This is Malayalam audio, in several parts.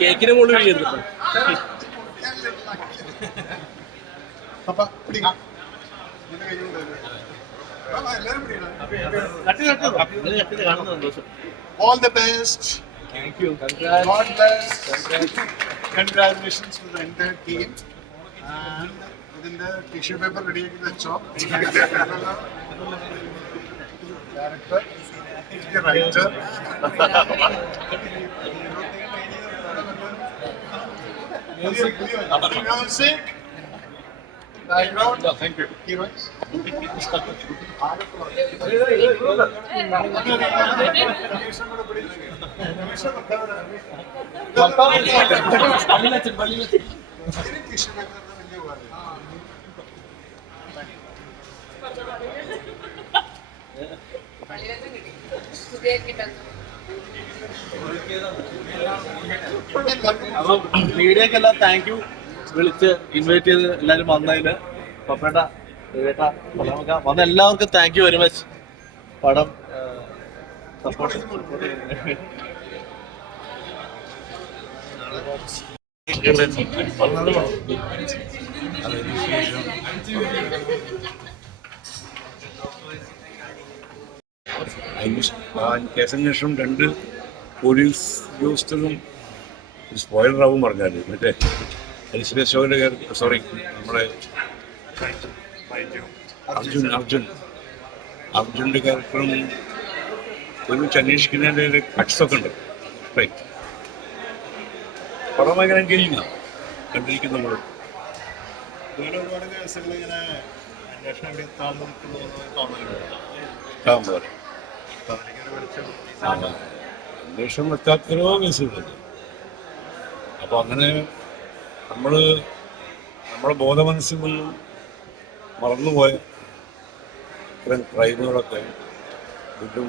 കേക്കിന് മുകളിൽ വീഴുന്നു. All the best. Thank you. God bless. Congratulations to the entire team. And within the tissue paper ready to the job. Director, the writer. Music. Background. Thank you. Heroes. അപ്പം മീഡിയക്കെല്ലാം താങ്ക് യു. വിളിച്ച് ഇൻവൈറ്റ് ചെയ്ത് എല്ലാവരും വന്നതിന് പപ്പേട്ട വന്ന എല്ലാവർക്കും താങ്ക് യു വെരി മച്ച്. പടം സപ്പോർട്ട് കേസന്വേഷണം 2 പോലീസ് ഉദ്യോഗസ്ഥരും സ്പോയിലറാവും പറഞ്ഞാൽ മറ്റേ ഹരിശ്രീ അശോകന്റെ സോറി നമ്മുടെ അർജുൻ്റെ ക്യാരക്ടറും ഒരുമിച്ച് അന്വേഷിക്കുന്നതിൻ്റെ കട്ട്സൊക്കെ ഉണ്ട്. പടം ഭയങ്കര എൻഗേജിങ്ങാണ് കണ്ടിരിക്കും നമ്മൾ. ഒരുപാട് കേസുകൾ ഇങ്ങനെ അന്വേഷണം അന്വേഷണം എത്താത്തരോ കേസുകളുണ്ട്. അപ്പോൾ അങ്ങനെ നമ്മുടെ ബോധമനസ്സിൽ നിന്നും മറന്നുപോയ ഇത്തരം ക്രൈമുകളൊക്കെ വീണ്ടും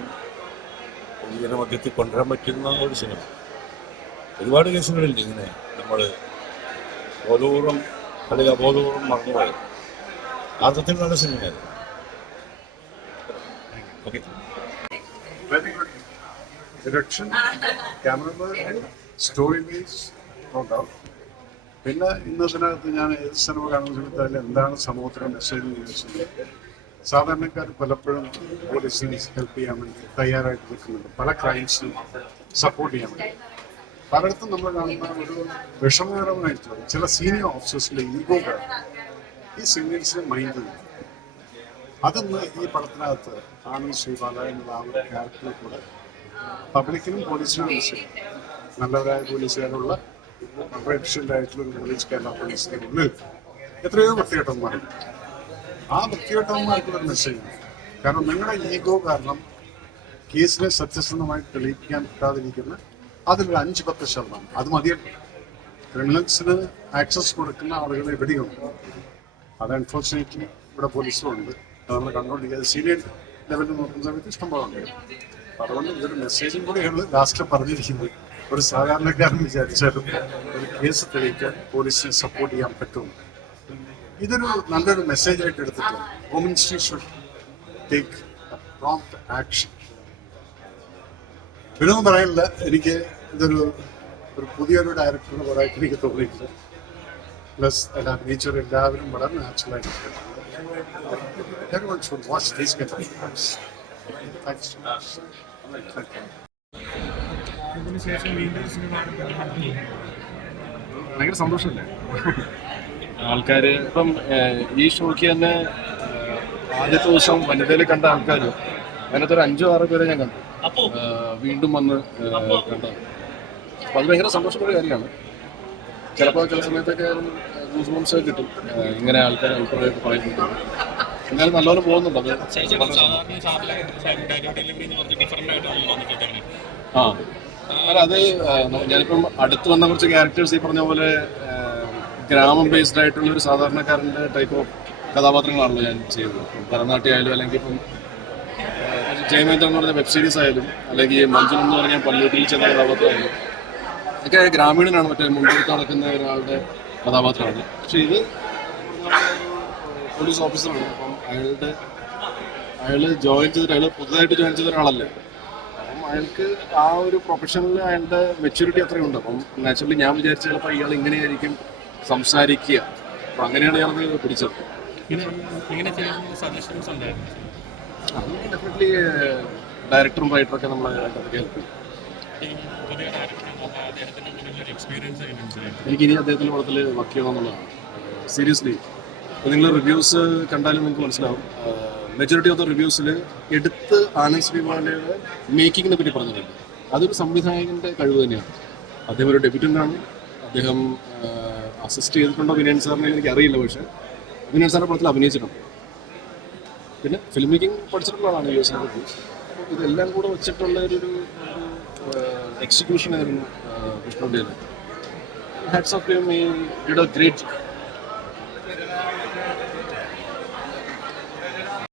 പൊതുജനമധ്യത്തിൽ കൊണ്ടുവരാൻ പറ്റുന്ന ഒരു സിനിമ. ഒരുപാട് കേസുകളില്ല ഇങ്ങനെ നമ്മൾ ബോധപൂർവം അല്ലെങ്കിൽ അബോധപൂർവം മറന്നുപോയത്. അർത്ഥത്തിൽ നല്ല സിനിമയായിരുന്നു. Okay. Direction, cameraman, story base, no doubt. പിന്നെ ഇന്നതിനകത്ത് ഞാൻ ഏത് സിനിമ കാണുന്ന സമയത്ത് അതിൽ എന്താണ് സമൂഹത്തിന് മെസ്സേജ് ചോദിച്ചത്. സാധാരണക്കാർ പലപ്പോഴും പോലീസിനെ ഹെൽപ്പ് ചെയ്യാൻ വേണ്ടി തയ്യാറായിട്ട് നിൽക്കുന്നുണ്ട്. പല ക്രൈംസിനും സപ്പോർട്ട് ചെയ്യാൻ വേണ്ടി പലയിടത്തും നമ്മൾ കാണുന്ന ഒരു വിഷമകരമായിട്ടുള്ള ചില സീനിയർ ഓഫീസേഴ്സിലെ ഈഗോ ഈ സീനിയേഴ്സിനെ മൈൻഡ് ചെയ്യും. അതൊന്ന് ഈ പടത്തിനകത്ത് ആനന്ദ് ശ്രീബാല എന്നുള്ള ആ ഒരു ക്യാരക്ടറിൽ കൂടെ പബ്ലിക്കിനും പോലീസിനും മനസ്സിലായി. നല്ലവരായ പോലീസുകാരുള്ള വളരെ എഫിഷ്യൻ്റ് ആയിട്ടുള്ള ഒരു പോലീസ് കേരള പോലീസിൻ്റെ ഉള്ളിൽ എത്രയോ വൃത്തികെട്ടന്മാരുണ്ട്. ആ വൃത്തികെട്ടന്മാർക്കുള്ളൊരു മെസ്സേജാണ്. കാരണം നിങ്ങളുടെ ഈഗോ കാരണം കേസിനെ സത്യസന്ധമായി തെളിയിക്കാൻ പറ്റാതിരിക്കുന്ന അതിലൊരു 5-10% അത് മതിയല്ല. ക്രിമിനൽസിന് ആക്സസ് കൊടുക്കുന്ന ആളുകൾ എവിടെയുണ്ട്. അത് അൺഫോർച്ചുനേറ്റ്ലി ഇവിടെ പോലീസും ഉണ്ട്. അത് നമ്മൾ കണ്ടുകൊണ്ടിരിക്കുന്നത് സീനിയർ ലെവലിൽ നോക്കുന്ന സമയത്ത് ഇഷ്ടംപോലെ ഉണ്ട്. അതുകൊണ്ട് ഇതൊരു മെസ്സേജും കൂടിയാണ് ലാസ്റ്റ് പറഞ്ഞിരിക്കുന്നത്. ഒരു സാധാരണക്കാരൻ വിചാരിച്ചാലും ഒരു കേസ് തെളിയിക്കാൻ പോലീസിനെ സപ്പോർട്ട് ചെയ്യാൻ പറ്റും. ഇതൊരു നല്ലൊരു മെസ്സേജായിട്ട് എടുത്തിട്ട് home ministry should take prompt action. പിന്നൊന്നും പറയാനില്ല. എനിക്ക് ഇതൊരു പുതിയൊരു ഡയറക്ടറിന് പറയാൻ എനിക്ക് തോന്നിയിട്ടില്ല. പ്ലസ് അതിൽ അഭിനയിച്ചവർ എല്ലാവരും വളരെ നാച്ചുറലായിട്ട് everyone should watch these kind of films. Thanks so much. ഭയങ്കര സന്തോഷമല്ലേ ആൾക്കാർ ഇപ്പം ഈ ഷോയ്ക്ക് തന്നെ ആദ്യത്തെ ദിവസം വനിതയിൽ കണ്ട ആൾക്കാർ അതിനകത്തൊരു 5-6 പേരെ ഞാൻ കണ്ടു വീണ്ടും വന്ന് കണ്ട. അപ്പം അത് ഭയങ്കര സന്തോഷമുള്ള കാര്യമാണ്. ചിലപ്പോൾ ചില സമയത്തൊക്കെ ഗൂസ് ബംസ് കിട്ടും ഇങ്ങനെ ആൾക്കാർ അഭിപ്രായമൊക്കെ പറയുന്നുണ്ട്. എന്നാലും നല്ലപോലെ പോകുന്നുണ്ട്. അത് അല്ല അത് ഞാനിപ്പം അടുത്ത് വന്ന കുറച്ച് ക്യാരക്ടേഴ്സ് ഈ പറഞ്ഞ പോലെ ഗ്രാമം ബേസ്ഡ് ആയിട്ടുള്ള ഒരു സാധാരണക്കാരൻ്റെ ടൈപ്പ് ഓഫ് കഥാപാത്രങ്ങളാണല്ലോ ഞാൻ ചെയ്തത്. ഭരതനാട്യം ആയാലും അല്ലെങ്കിൽ ഇപ്പം ജയമേന്ദ്രൻ എന്ന് പറഞ്ഞ വെബ് സീരീസ് ആയാലും അല്ലെങ്കിൽ മഞ്ജുൻ എന്ന് പറഞ്ഞാൽ പല്ലൂരിൽ ചെന്ന കഥാപാത്രമായാലും ഒക്കെ ഗ്രാമീണനാണ്. മറ്റേ മുൻകൂട്ടി നടക്കുന്ന ഒരാളുടെ കഥാപാത്രമാണ്. പക്ഷെ ഇത് പോലീസ് ഓഫീസറാണ്. അപ്പം അയാൾ ജോയിൻ ചെയ്തിട്ട് അയാൾ പുതുതായിട്ട് ജോയിൻ ചെയ്ത ഒരാളല്ലേ. അപ്പം അയാൾക്ക് ആ ഒരു പ്രൊഫഷനിൽ അയാളുടെ മെച്യൂരിറ്റി അത്രയുണ്ട്. അപ്പം നാച്ചുറലി ഞാൻ വിചാരിച്ച ചിലപ്പോൾ ഇയാൾ ഇങ്ങനെയായിരിക്കും സംസാരിക്കുക. അപ്പം അങ്ങനെയാണ് ഞാനത് പിടിച്ചത്. അത് ഡെഫിനറ്റ്ലി ഡയറക്ടറും റൈറ്ററൊക്കെ നമ്മളെ ഹെൽപ്പ് ചെയ്യും. എനിക്കിനി അദ്ദേഹത്തിൻ്റെ പടത്തിൽ വർക്ക് ചെയ്യണമെന്നുള്ളതാണ്. സീരിയസ്ലി നിങ്ങൾ റിവ്യൂസ് കണ്ടാലും നിങ്ങൾക്ക് മനസ്സിലാവും. മെജോറിറ്റി ഓഫ് ദ റിവ്യൂസിൽ എടുത്ത് ആനന്ദ് ശ്രീമാലയുടെ മേക്കിങ്ങിനെ പറ്റി പറഞ്ഞിട്ടുണ്ട്. അതൊരു സംവിധായകൻ്റെ കഴിവ് തന്നെയാണ്. അദ്ദേഹം ഒരു ഡെബ്യൂട്ടൻ്റാണ്. അദ്ദേഹം അസിസ്റ്റ് ചെയ്തിട്ടുണ്ടോ വിനയൻ സാറിനെ എനിക്ക് അറിയില്ല. പക്ഷേ വിനയൻ സാറിൻ്റെ പടത്തിൽ അഭിനയിച്ചിട്ടുണ്ട്. പിന്നെ ഫിലിം മേക്കിംഗ് പഠിച്ചിട്ടുള്ളതാണ് യു എസ് റിവ്യൂസ്. അപ്പോൾ ഇതെല്ലാം കൂടെ വെച്ചിട്ടുള്ള ഒരു എക്സിക്യൂഷൻ ആയിരുന്നു കൃഷ്ണൻ്റെ. Hats off him. He did a great